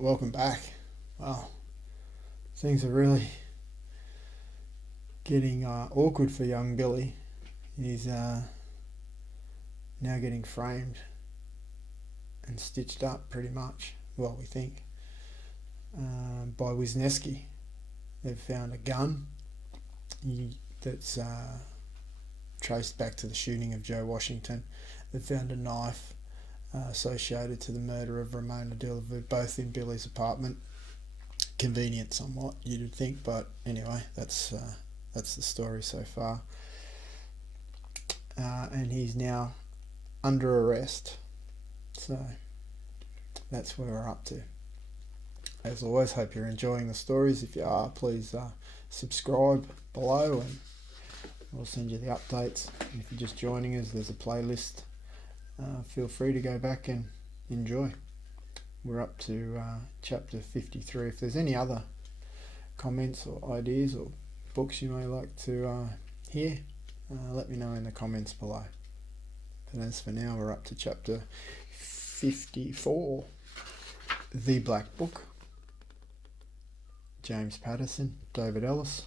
welcome back. Wow, things are really getting awkward for young Billy. He's now getting framed and stitched up pretty much, well, we think, by Wisniewski. They've found a gun that's traced back to the shooting of Joe Washington. They've found a knife associated to the murder of Ramona Delavu, both in Billy's apartment. Convenient somewhat, you'd think, but anyway, that's the story so far. And he's now under arrest. So that's where we're up to. As always, hope you're enjoying the stories. If you are, please subscribe below and we'll send you the updates. And if you're just joining us, there's a playlist. Feel free to go back and enjoy. We're up to chapter 53. If there's any other comments or ideas or books you may like to hear, let me know in the comments below. But as for now, we're up to chapter 54, The Black Book. James Patterson, David Ellis,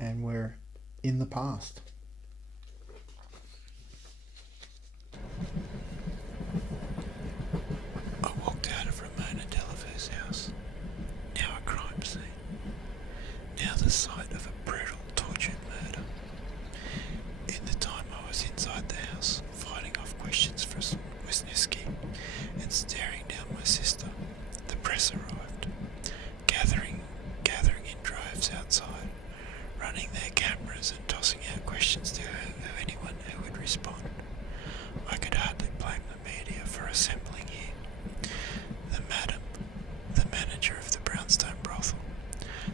and we're in the past. I walked out of Ramona Delavu's house, now a crime scene, now the site of a brutal, tortured murder. In the time I was inside the house, fighting off questions for Wisniewski and staring down my sister, the press arrived, gathering in droves outside, running their cameras and tossing out questions to anyone who would respond. I could hardly blame the media for assembling here. The madam, the manager of the Brownstone brothel,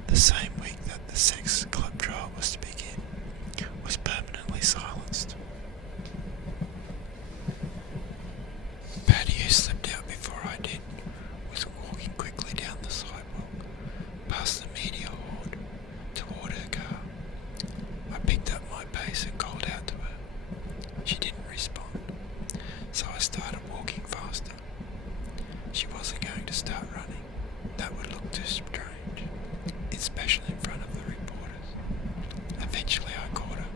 the same week that the sex club trial was to begin, was permanently silenced. Paddy, who slipped out before I did, was walking quickly down the sidewalk, past the media horde, toward her car. I picked up my pace and called out to her. She didn't respond, so I started walking faster. She wasn't going to start running. That would look too strange, especially in front of the reporters. Eventually I caught her.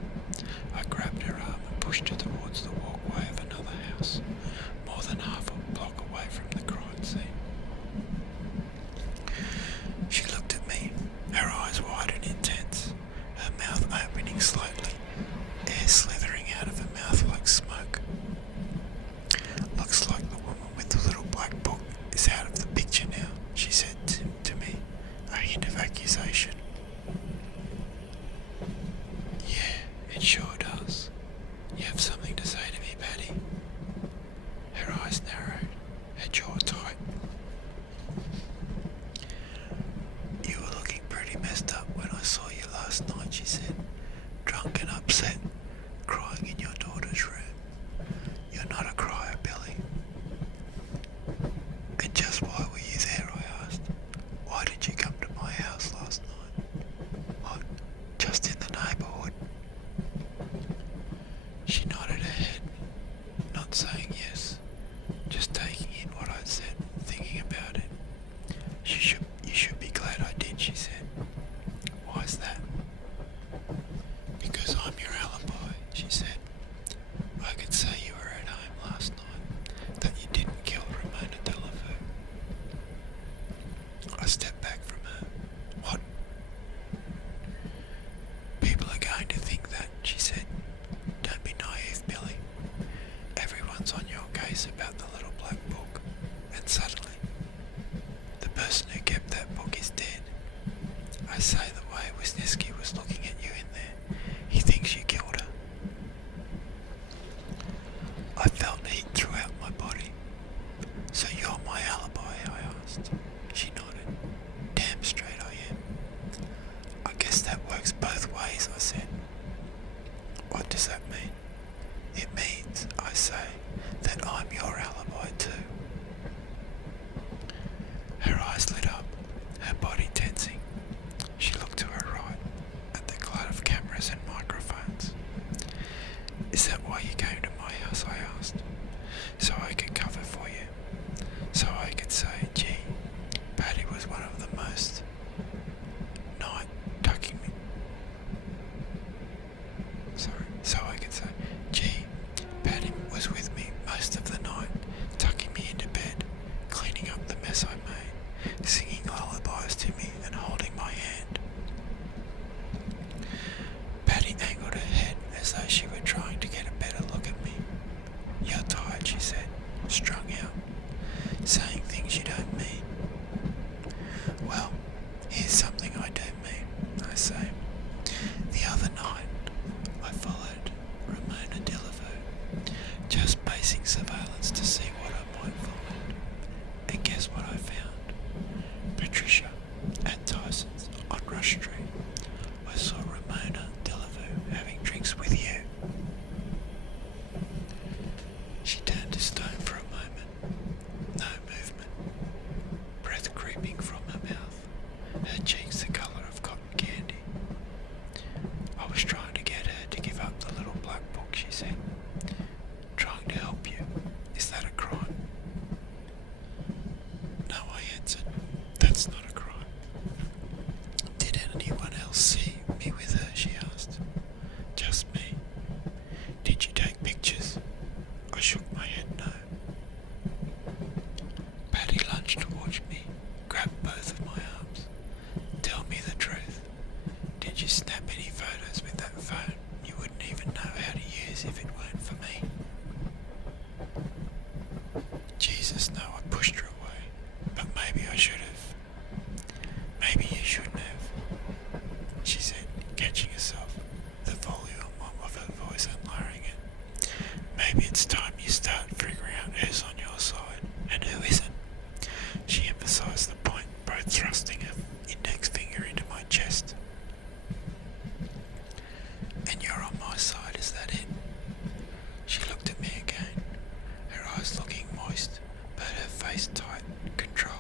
I grabbed her arm and pushed her towards the walkway of another house, more than half a block away from the crime scene. She looked at me, her eyes wide and intense, her mouth opening slowly, air slithering out of her mouth like smoke. Looks like the woman with the little black book is out of the picture now, she said to me, a hint of accusation. Yeah, it sure does. You have something to say to me, Paddy? Her eyes narrowed, her jaw tight. You were looking pretty messed up when I saw you last night, she said, drunk and upset, crying in your daughter's room. You're not a crier, Billy. And just why were you there, I asked. Why did you come to my house last night? What, just in the neighbourhood? She nodded her head, not saying yes, just taking in what I'd said, thinking about it. You should be glad I did, she said. Why's that? Because I'm your alibi, she said. I could say you were at home last night, that you didn't kill Ramona Delavu. I stepped back from her. What? People are going to think that, she said. Don't be naive, Billy. Everyone's on your case about the little black book, and suddenly, the person who kept that book is dead. I say the way Wisniewski was looking at you in there, he thinks you killed her. I felt heat throughout my body. So you're my alibi, I asked. She nodded. Damn straight I am. I guess that works both ways, I said. What does that mean? It means, I say, that I'm your alibi too. Her eyes lit up, her body tensing. She looked to her right, at the glut of cameras and microphones. Is that why you came to my house, I asked. So I could cover for you. So I could say, gee, dripping from her mouth, her cheeks the colour of cotton candy. I was trying to get her to give up the little black book, she said. Trying to help you. Is that a crime? No, I answered. That's not a crime. Did anyone else see me with her, she asked. Just me. Did you take pictures? I shook my head no. Patty lunged towards me, grabbed both of my arms. Tell me the truth. Did you snap any photos with that phone you wouldn't even know how to use if it weren't for me? Jesus, no, I pushed her away. But maybe I should have. Maybe you shouldn't have, she said, catching herself, the volume of her voice and lowering it. Maybe it's time you start figuring out who's on your side and who isn't. She emphasised the point, both thrusting her index finger into my chest. And you're on my side, is that it? She looked at me again, her eyes looking moist, but her face tight, controlled.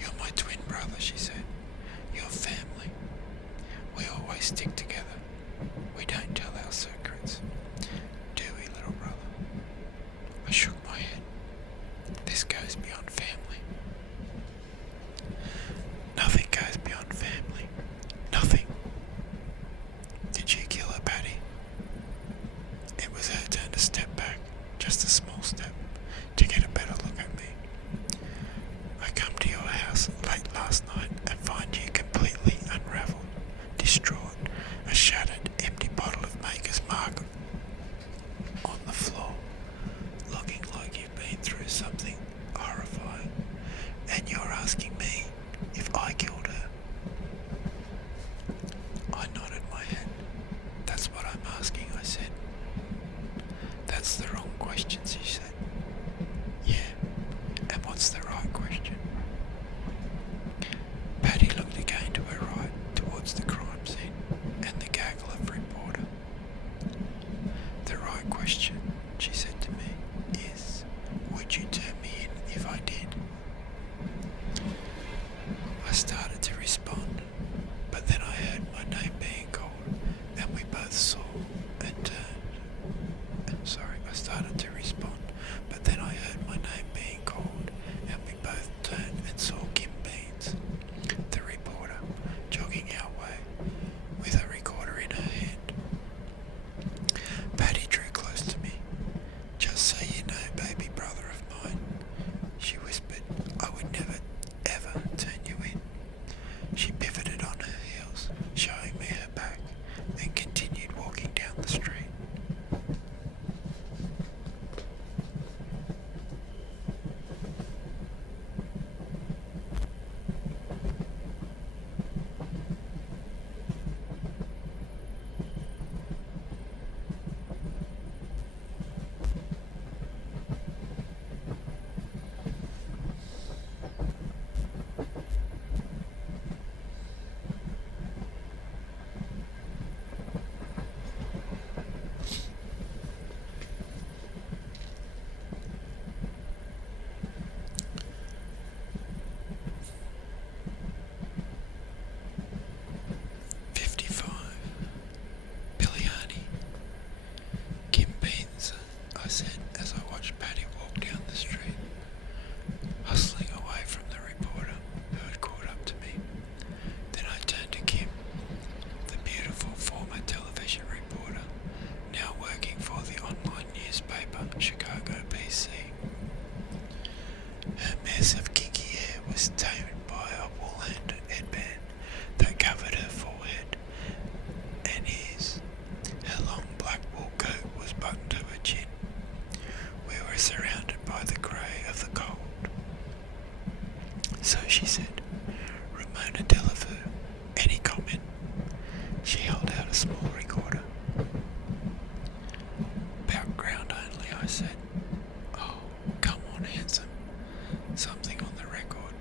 You're my twin brother, she said. You're family. We always stick together. We don't tell our secrets. Do we, little brother? I shook my head. This goes beyond family. Nothing goes beyond family. Nothing. Did you kill her, Patty? It was her turn to step back, just a small step, to get a better look at me. I come to your house late last night and find you completely unravelled, distraught, a shattered, empty bottle of Maker's Mark on the floor, looking like you've been through something horrifying, and you're asking me if I killed her. I nodded my head. That's what I'm asking, I said. That's the wrong question, she said. Yeah, and what's the right question? Patty looked again to her right, towards the crime scene, and the gaggle of reporter. The right question, she said to me, is, would you turn me in if I did? I started to respond, but then I heard my name being called, and we both saw and turned. I started to respond, but then I heard my name being called, and we both turned and saw Kim Beans, the reporter, jogging our way, with a recorder in her hand. Patty drew close to me. Just so you know, baby brother of mine, she whispered, I would never, ever turn you in. She pivoted on her heels, showing me her back, then continued walking down the street. So she said, Ramona Delavu, any comment? She held out a small recorder. Background only, I said. Oh, come on, handsome. Something on the record.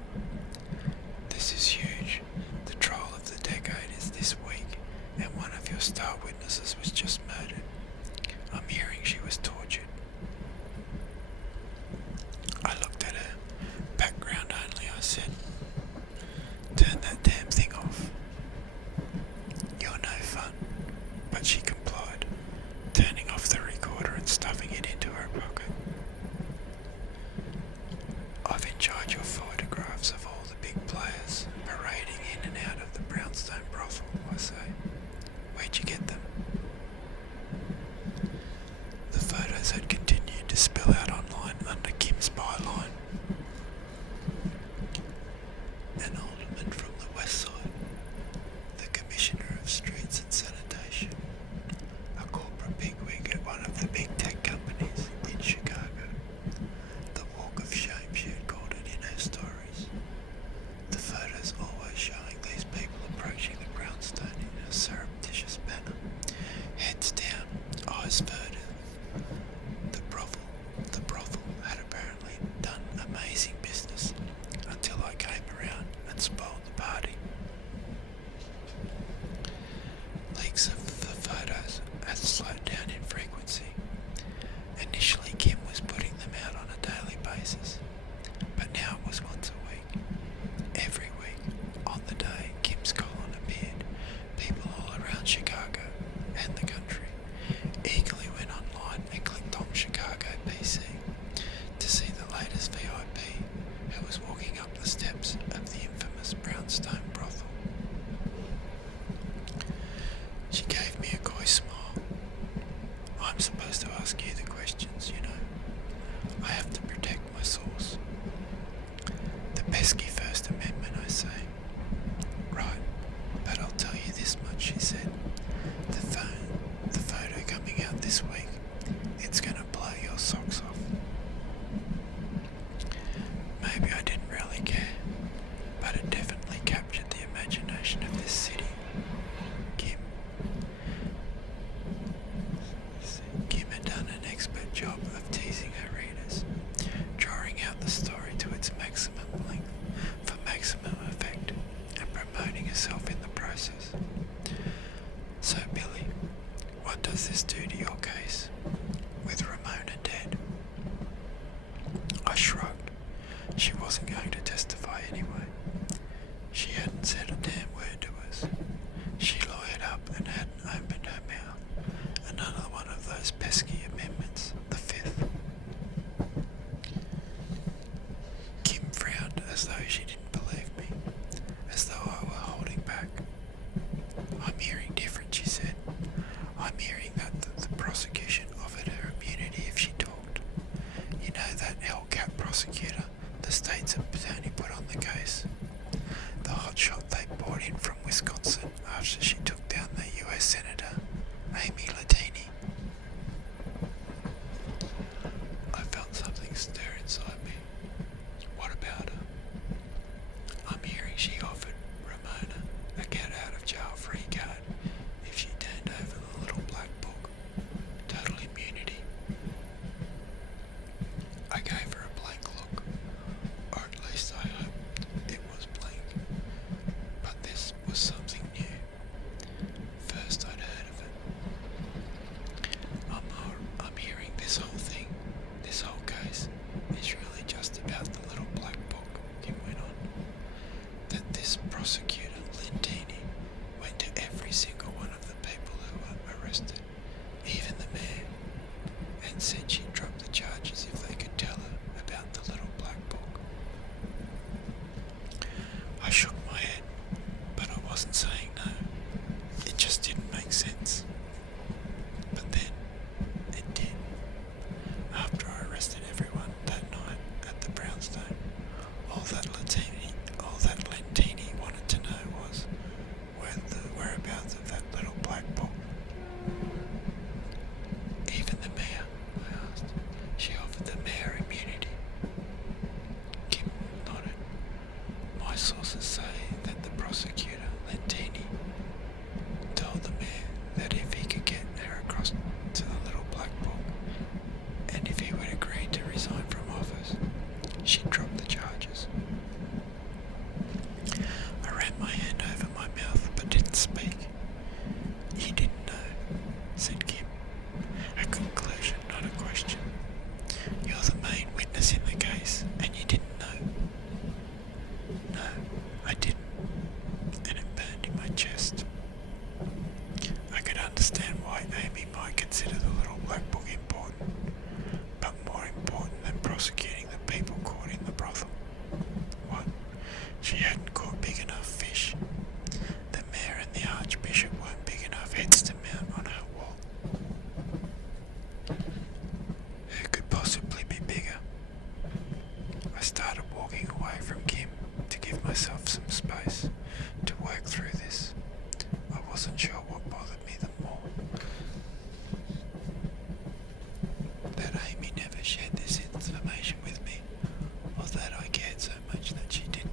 This is huge. The trial of the decade is this week, and one of your star witnesses was just murdered. I'm hearing she was tortured. I looked at her. Background only, I said. had spoiled the party. Leaks of the photos had slowed down in frequency. Initially, Kim was putting them out on a daily basis, but now it was once a week. Every week, on the day Kim's column appeared, people all around Chicago and the country eagerly went online and clicked on Chicago PC to see the latest VIP who was walking up the steps of the infamous brownstone brothel. She gave me a coy smile. I'm supposed to ask you the questions, you know. I have to protect my source. The pesky First Amendment, I say. Right, but I'll tell you this much, she said. The photo coming out this week, it's gonna blow your socks off. Maybe I didn't really care, but it definitely captured the imagination of this city. Kim had done an expert job of teasing her readers, drawing out the story to its maximum length for maximum effect, and promoting herself in the process. So Billy, what does this do to your case, with Ramona dead? I shrugged. She wasn't going to testify anyway. She hadn't said a damn word to us. She lawyered up and hadn't opened her mouth. Another one of those pesky amendments, the fifth. Kim frowned as though she didn't believe me, as though I were holding back. I'm hearing different, she said. I'm hearing that the prosecution offered her immunity if she talked. You know that Hellcat prosecutor the state's attorney put on the case? The hotshot they brought in from Wisconsin after she took down the US Senator, Amy Latini. I felt something stir inside me. What about her? I'm hearing she offered Ramona a get out of jail free card if she turned over the little black book. Total immunity. I gave her a blank look, or at least I hoped it was blank. But this was something new. First I'd heard of it. I'm hearing this whole thing, this whole case, is really just about the little black book, Kim went on. That this prosecutor, Lentini, went to every single one of the people who were arrested, even the mayor, and said she'd drop the charges if they could tell her about the little black book. I shook my head, but I wasn't saying no. It just didn't make sense. But then, it did. After I arrested everyone that night at the brownstone, all that Lentini wanted to know was the whereabouts of that little black book. Even the mayor, I asked. She offered the mayor immunity. Kim nodded. My sources say that the prosecutor, Lentini, told the mayor that if he could get her across to the little black book, and if he would agree to resign from office, she'd drop the charges. I ran my hand over my mouth but didn't speak. You didn't know, said Kim. A conclusion, not a question. You're the main witness in the case, and you didn't know. No, I didn't, and it burned in my chest. I could understand why Amy might consider the little black book important, but more important than prosecuting the people caught in the brothel. What? She hadn't caught big enough fish. The mayor and the archbishop weren't big enough heads to mount on her wall. Who could possibly be bigger? I started walking away from Kim to give myself some space to work through this. I wasn't sure what bothered me the more. That Amy never shared this information with me, or that I cared so much that she didn't.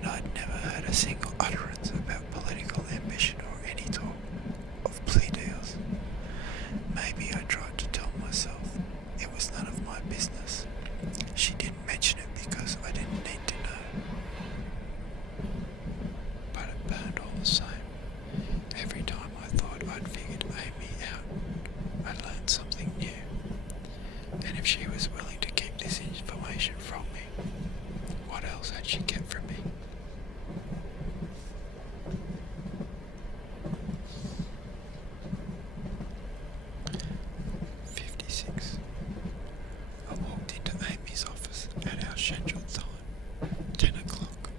and I'd never heard a single utterance about political ambition or any talk of plea deals. Maybe I tried to tell myself it was none of my business. She didn't mention it because I didn't need to know. But it burned all the same. Every time I thought I'd figured Amy out, I learned something new. And if she was willing to keep this information from me, what else had she kept from me? I walked into Amy's office at our scheduled time, 10 o'clock.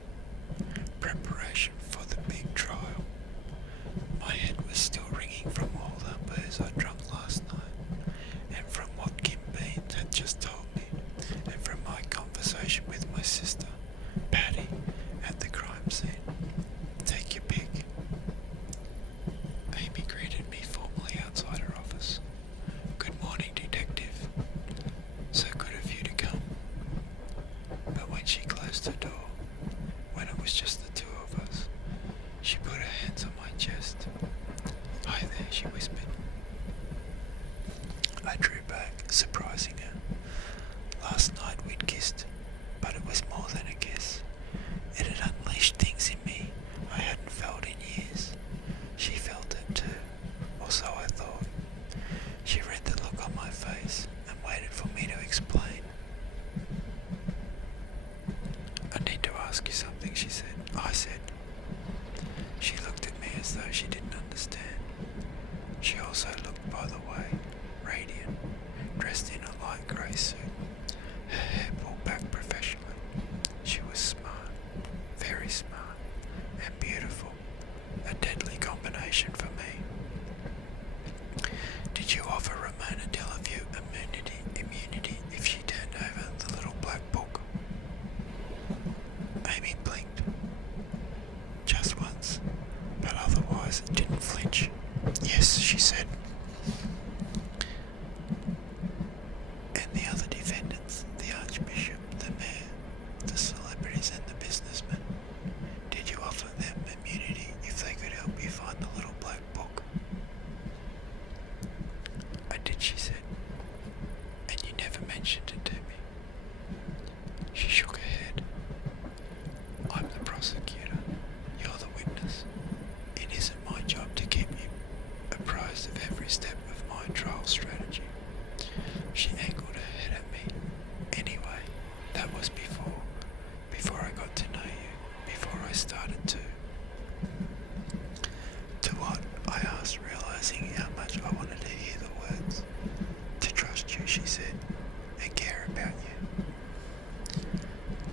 Preparation for the big trial. My head was still ringing from all the booze I drunk last night, and from what Kim Beans had just told me, and from my conversation with my sister, Patty, at the crime scene. Take your pick. Amy greeted me formally outside her office. Good morning, detective. So good of you to come. But when she closed the door, when it was just the two of us, she put her hands on my chest. Hi there, she whispered. I drew back, surprising her. Last night we'd kissed, but it was more than a kiss. It had unleashed things in me I hadn't felt in years. She felt it too, or so I thought. She read the look on my face and waited for me to explain. I need to ask you something, she said. I said. She looked at me as though she didn't understand. She also looked, by the way, radiant, dressed in a light grey suit, her hair pulled back professionally. She was smart, very smart, and beautiful, a deadly combination for me. Did you offer Ramona Delavue immunity if she turned over the little black book? Amy blinked. Just once, but otherwise didn't flinch. Yes, she said. And the other defendants, the Archbishop, the Mayor, the celebrities and the businessmen, did you offer them immunity if they could help you find the little black book? I did, she said. And you never mentioned it to me. She shook her head. I'm the prosecutor. You're the witness. It isn't my job to keep you apprised of every step of my trial strategy. She angled her head at me. Anyway, that was before I got to know you, before I started to. To what? I asked, realizing how much I wanted to hear the words. To trust you, she said, and care about you.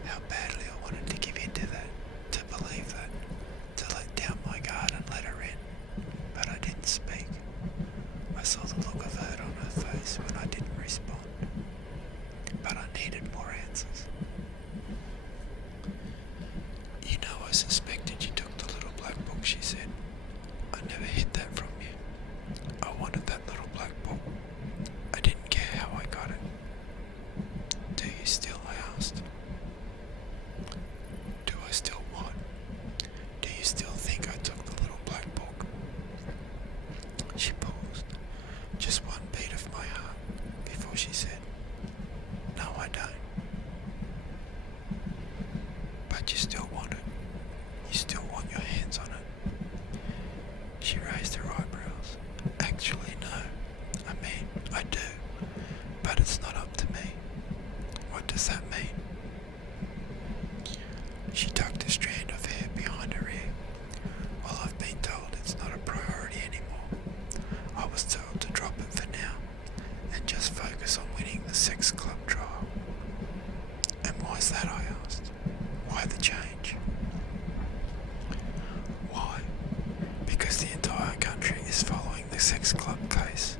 How badly I wanted to give in to that, to believe that, to let down my guard and let her in. But I didn't speak. I saw the look of hurt on her face when I didn't respond. But I needed more answers. You know, I suspected you took the little black book, she said. I never hid that from you. I wanted that little black book. I didn't care how I got it. Do you still? I asked. Do I still what? Do you still think I took the little black book? She paused, just one beat of my heart, before she said, no, I don't. But you still want it. You still want your hands on it. She raised her eyebrows. Actually, no. I mean, I do. But it's not up to me. What does that mean? She tucked a strand of hair behind her ear. Well, I've been told it's not a priority anymore. I was told to drop it for now and just focus on winning the sex club trial. And why's that, I asked. Why the change? Why? Because the entire country is following the sex club case,